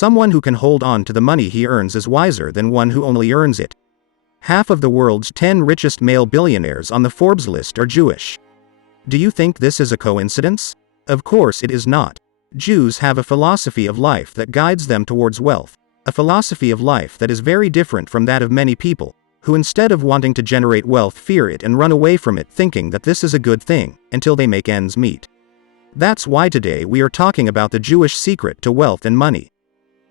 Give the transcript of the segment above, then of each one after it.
Someone who can hold on to the money he earns is wiser than one who only earns it. Half of the world's 10 richest male billionaires on the Forbes list are Jewish. Do you think this is a coincidence? Of course it is not. Jews have a philosophy of life that guides them towards wealth, a philosophy of life that is very different from that of many people, who instead of wanting to generate wealth fear it and run away from it thinking that this is a good thing, until they make ends meet. That's why today we are talking about the Jewish secret to wealth and money.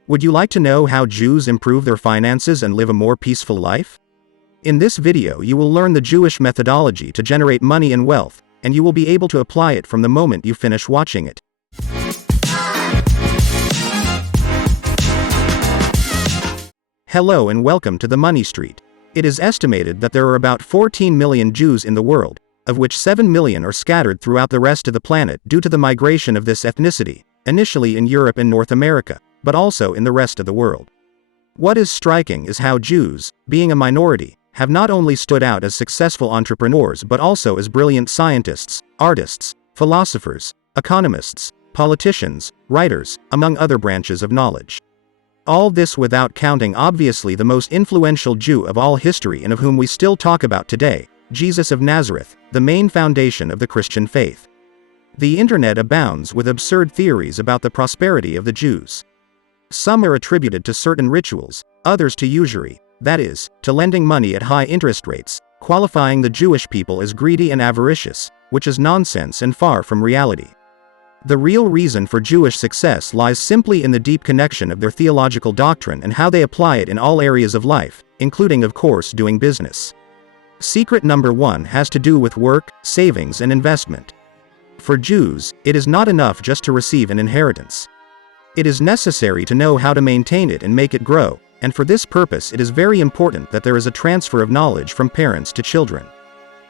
Would you like to know how Jews improve their finances and live a more peaceful life? In this video you will learn the Jewish methodology to generate money and wealth, and you will be able to apply it from the moment you finish watching it. Hello and welcome to the Money Street. It is estimated that there are about 14 million Jews in the world, of which 7 million are scattered throughout the rest of the planet due to the migration of this ethnicity, initially in Europe and North America, but also in the rest of the world. What is striking is how Jews, being a minority, have not only stood out as successful entrepreneurs but also as brilliant scientists, artists, philosophers, economists, politicians, writers, among other branches of knowledge. All this without counting obviously the most influential Jew of all history and of whom we still talk about today, Jesus of Nazareth, the main foundation of the Christian faith. The internet abounds with absurd theories about the prosperity of the Jews. Some are attributed to certain rituals, others to usury, that is, to lending money at high interest rates, qualifying the Jewish people as greedy and avaricious, which is nonsense and far from reality. The real reason for Jewish success lies simply in the deep connection of their theological doctrine and how they apply it in all areas of life, including of course doing business. Secret number 1 has to do with work, savings and investment. For Jews, it is not enough just to receive an inheritance. It is necessary to know how to maintain it and make it grow, and for this purpose it is very important that there is a transfer of knowledge from parents to children.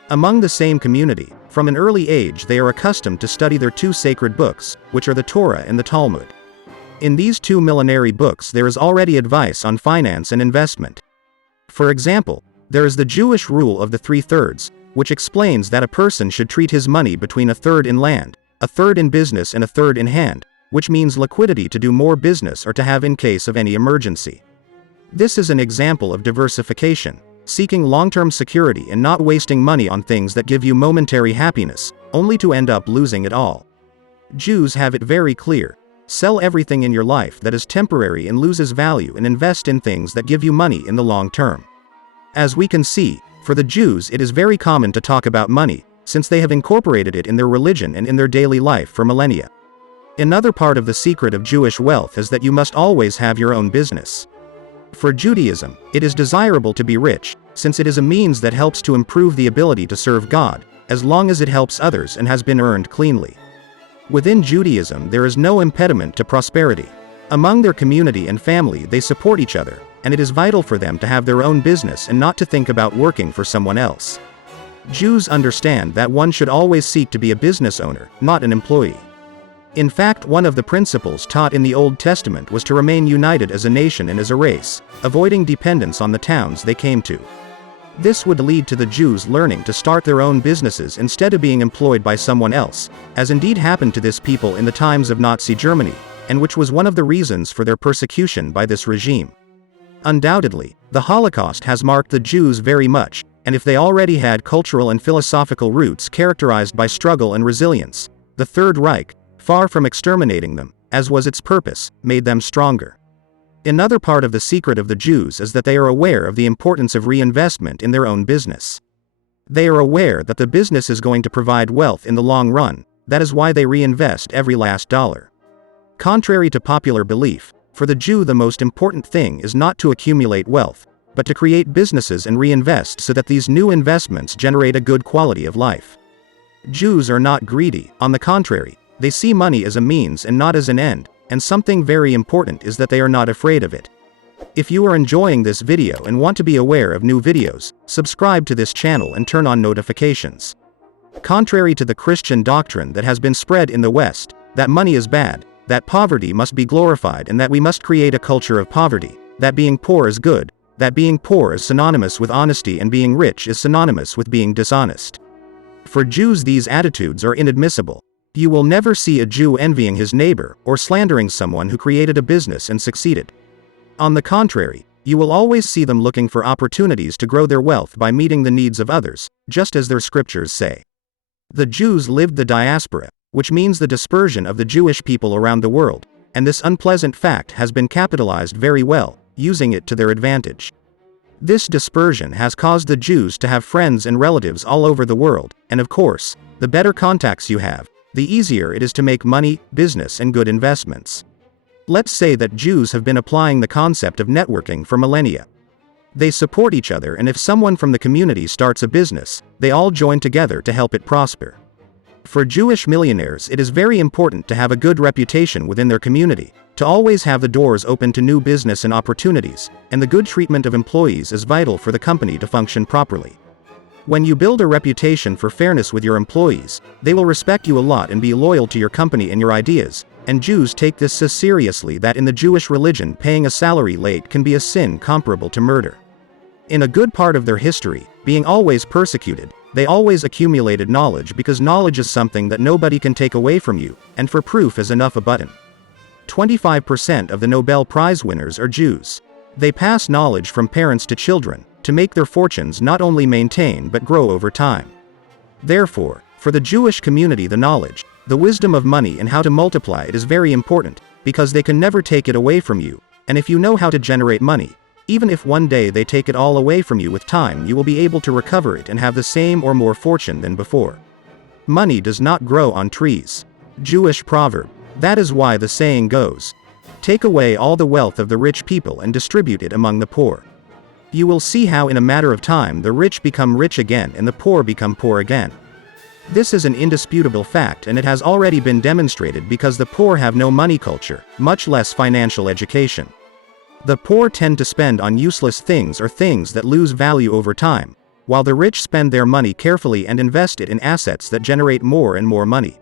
Among the same community, from an early age they are accustomed to study their two sacred books, which are the Torah and the Talmud. In these two millenary books there is already advice on finance and investment. For example, there is the Jewish rule of the 3/3, which explains that a person should treat his money between a third in land, a third in business and a third in hand, which means liquidity to do more business or to have in case of any emergency. This is an example of diversification, seeking long-term security and not wasting money on things that give you momentary happiness, only to end up losing it all. Jews have it very clear. Sell everything in your life that is temporary and loses value and invest in things that give you money in the long term. As we can see, for the Jews it is very common to talk about money, since they have incorporated it in their religion and in their daily life for millennia. Another part of the secret of Jewish wealth is that you must always have your own business. For Judaism, it is desirable to be rich, since it is a means that helps to improve the ability to serve God, as long as it helps others and has been earned cleanly. Within Judaism there is no impediment to prosperity. Among their community and family they support each other, and it is vital for them to have their own business and not to think about working for someone else. Jews understand that one should always seek to be a business owner, not an employee. In fact, one of the principles taught in the Old Testament was to remain united as a nation and as a race, avoiding dependence on the towns they came to. This would lead to the Jews learning to start their own businesses instead of being employed by someone else, as indeed happened to this people in the times of Nazi Germany, and which was one of the reasons for their persecution by this regime. Undoubtedly, the Holocaust has marked the Jews very much, and if they already had cultural and philosophical roots characterized by struggle and resilience, the Third Reich, far from exterminating them, as was its purpose, made them stronger. Another part of the secret of the Jews is that they are aware of the importance of reinvestment in their own business. They are aware that the business is going to provide wealth in the long run, that is why they reinvest every last dollar. Contrary to popular belief, for the Jew the most important thing is not to accumulate wealth, but to create businesses and reinvest so that these new investments generate a good quality of life. Jews are not greedy, on the contrary. They see money as a means and not as an end, and something very important is that they are not afraid of it. If you are enjoying this video and want to be aware of new videos, subscribe to this channel and turn on notifications. Contrary to the Christian doctrine that has been spread in the West, that money is bad, that poverty must be glorified and that we must create a culture of poverty, that being poor is good, that being poor is synonymous with honesty and being rich is synonymous with being dishonest. For Jews these attitudes are inadmissible. You will never see a Jew envying his neighbor or slandering someone who created a business and succeeded. On the contrary, you will always see them looking for opportunities to grow their wealth by meeting the needs of others, just as their scriptures say. The Jews lived the diaspora, which means the dispersion of the Jewish people around the world, and this unpleasant fact has been capitalized very well, using it to their advantage. This dispersion has caused the Jews to have friends and relatives all over the world, and of course, the better contacts you have, the easier it is to make money, business, and good investments. Let's say that Jews have been applying the concept of networking for millennia. They support each other, and if someone from the community starts a business, they all join together to help it prosper. For Jewish millionaires, it is very important to have a good reputation within their community, to always have the doors open to new business and opportunities, and the good treatment of employees is vital for the company to function properly. When you build a reputation for fairness with your employees, they will respect you a lot and be loyal to your company and your ideas, and Jews take this so seriously that in the Jewish religion paying a salary late can be a sin comparable to murder. In a good part of their history, being always persecuted, they always accumulated knowledge because knowledge is something that nobody can take away from you, and for proof is enough a button. 25% of the Nobel Prize winners are Jews. They pass knowledge from parents to children, to make their fortunes not only maintain but grow over time. Therefore, for the Jewish community, the knowledge, the wisdom of money and how to multiply it is very important, because they can never take it away from you, and if you know how to generate money, even if one day they take it all away from you, with time you will be able to recover it and have the same or more fortune than before. Money does not grow on trees. Jewish proverb. That is why the saying goes, take away all the wealth of the rich people and distribute it among the poor. You will see how in a matter of time the rich become rich again and the poor become poor again. This is an indisputable fact, and it has already been demonstrated because the poor have no money culture, much less financial education. The poor tend to spend on useless things or things that lose value over time, while the rich spend their money carefully and invest it in assets that generate more and more money.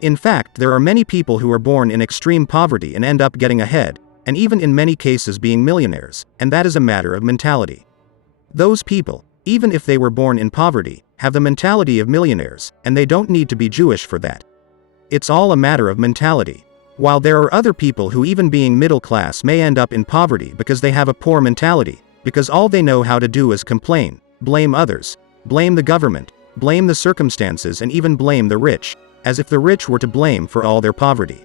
In fact, there are many people who are born in extreme poverty and end up getting ahead, and even in many cases being millionaires, and that is a matter of mentality. Those people, even if they were born in poverty, have the mentality of millionaires, and they don't need to be Jewish for that. It's all a matter of mentality. While there are other people who, even being middle class, may end up in poverty because they have a poor mentality, because all they know how to do is complain, blame others, blame the government, blame the circumstances, and even blame the rich, as if the rich were to blame for all their poverty.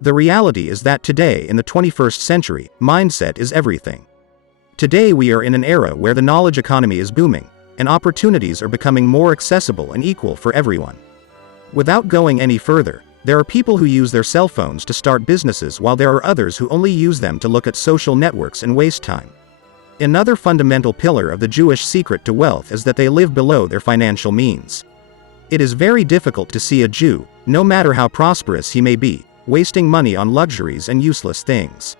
The reality is that today, in the 21st century, mindset is everything. Today we are in an era where the knowledge economy is booming, and opportunities are becoming more accessible and equal for everyone. Without going any further, there are people who use their cell phones to start businesses, while there are others who only use them to look at social networks and waste time. Another fundamental pillar of the Jewish secret to wealth is that they live below their financial means. It is very difficult to see a Jew, no matter how prosperous he may be, wasting money on luxuries and useless things.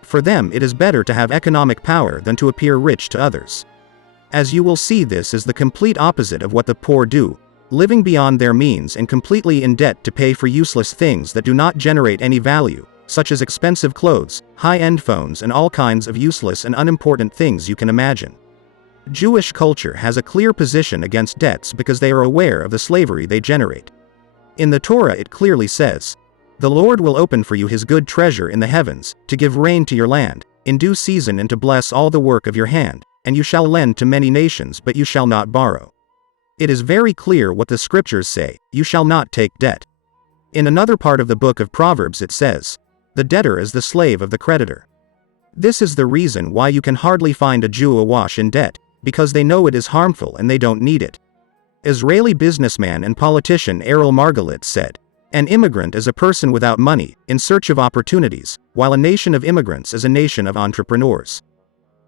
For them, it is better to have economic power than to appear rich to others. As you will see, this is the complete opposite of what the poor do, living beyond their means and completely in debt to pay for useless things that do not generate any value, such as expensive clothes, high-end phones, and all kinds of useless and unimportant things you can imagine. Jewish culture has a clear position against debts because they are aware of the slavery they generate. In the Torah it clearly says, "The Lord will open for you his good treasure in the heavens, to give rain to your land, in due season, and to bless all the work of your hand, and you shall lend to many nations, but you shall not borrow." It is very clear what the scriptures say, you shall not take debt. In another part of the book of Proverbs it says, "The debtor is the slave of the creditor." This is the reason why you can hardly find a Jew awash in debt, because they know it is harmful and they don't need it. Israeli businessman and politician Errol Margalit said, "An immigrant is a person without money, in search of opportunities, while a nation of immigrants is a nation of entrepreneurs."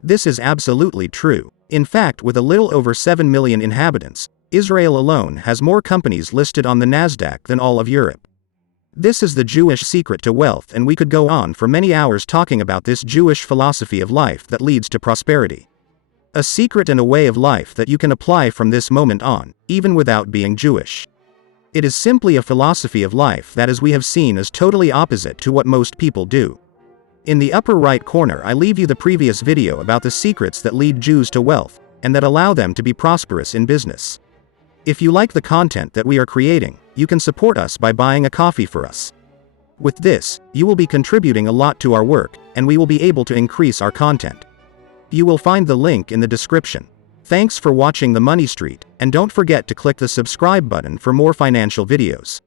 This is absolutely true. In fact, with a little over 7 million inhabitants, Israel alone has more companies listed on the Nasdaq than all of Europe. This is the Jewish secret to wealth, and we could go on for many hours talking about this Jewish philosophy of life that leads to prosperity. A secret and a way of life that you can apply from this moment on, even without being Jewish. It is simply a philosophy of life that, as we have seen, is totally opposite to what most people do. In the upper right corner I leave you the previous video about the secrets that lead Jews to wealth, and that allow them to be prosperous in business. If you like the content that we are creating, you can support us by buying a coffee for us. With this, you will be contributing a lot to our work, and we will be able to increase our content. You will find the link in the description. Thanks for watching The Money Street, and don't forget to click the subscribe button for more financial videos.